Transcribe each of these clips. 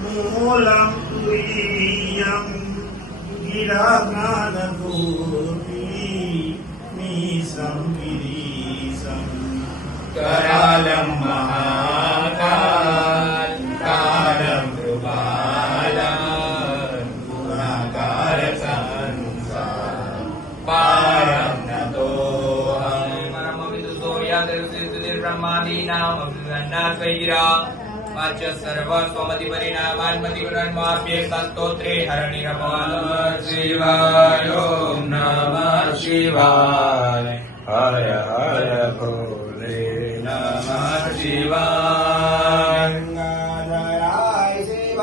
मूलं तुरीयं गिराज्ञानभूमि मीशं गिरीशं करालं महाकाल कालं कृपालं गुणाकार संसार पारं नतोऽहं परमविदुसूर्यादिर्ब्रह्मादीनाम् अभिवन्नात्वैरा वाच सर्व स्वमतिपरिणामान्मतिगुणन्माप्ये स्तोत्रे हरणिरमानमः शिवाय ॐ नमः शिवाय हर हर भोले नमः शिवाय गंगाधराय शिव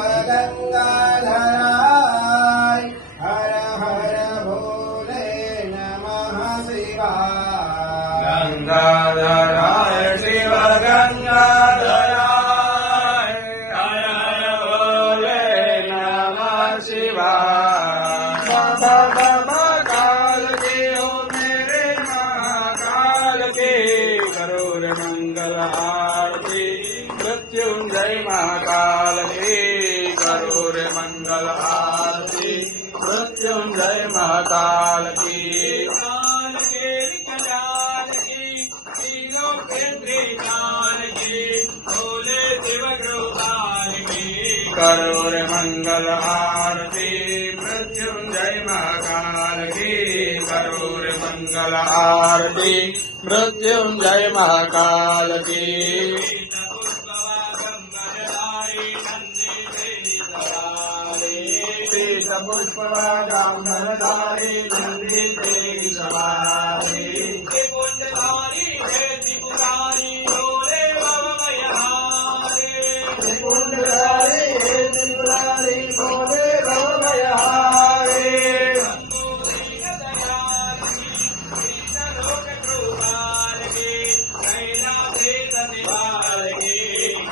गंगाधराय हर हर भोले नमः शिवाय गंगाधराय शिव गंगाधराय हर हर भोले नमः शिवाय बाबा काल के हो मेरे महाकाल के करोड़ मंगल आरती मृत्युंजय महाकाल के करोड़ मंगल आरती मृत्युंजय महाकाल की काल के विकराल की तीनों केंद्रे काल की भोले शिव कृपाल की करोड़ मंगल आरती मृत्युंजय महाकाल की करोड़ मंगल आरती मृत्युंजय महाकाल की पुष्पवादारी नंदी तेरी सवारी कुंजधारी है त्रिपुरारी भोले भवभयहारे कुंजधारी हे त्रिपुरारी भोले भवभयहारे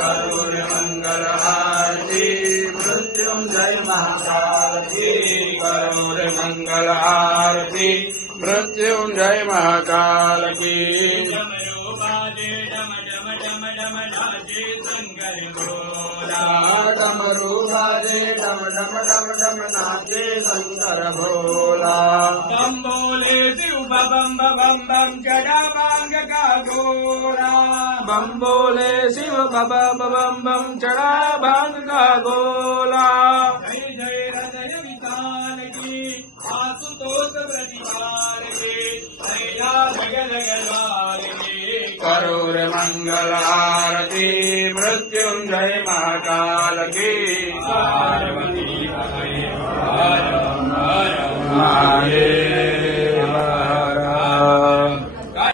करोड़ मंगल आरती मृत्युंजय महाकाल की करोड़ मंगल आरती मृत्युंजय महाकाल की डमरू बाजे डम डम डम डम नाचे शंकर भोला डमरू बाजे डम डम डम डम नाचे शंकर भोला बम बोले शिव बम बम बम चढ़ा भांग का गोरा बम बोले शिव बम बम चढ़ा भांग का गोला जय जय हृदय विशाल की आशुतोष प्रतिपाल की लैला जगल गलाल की करोड़ मंगल आरती मृत्युंजय महाकाल की पार्वती हर हर महादेव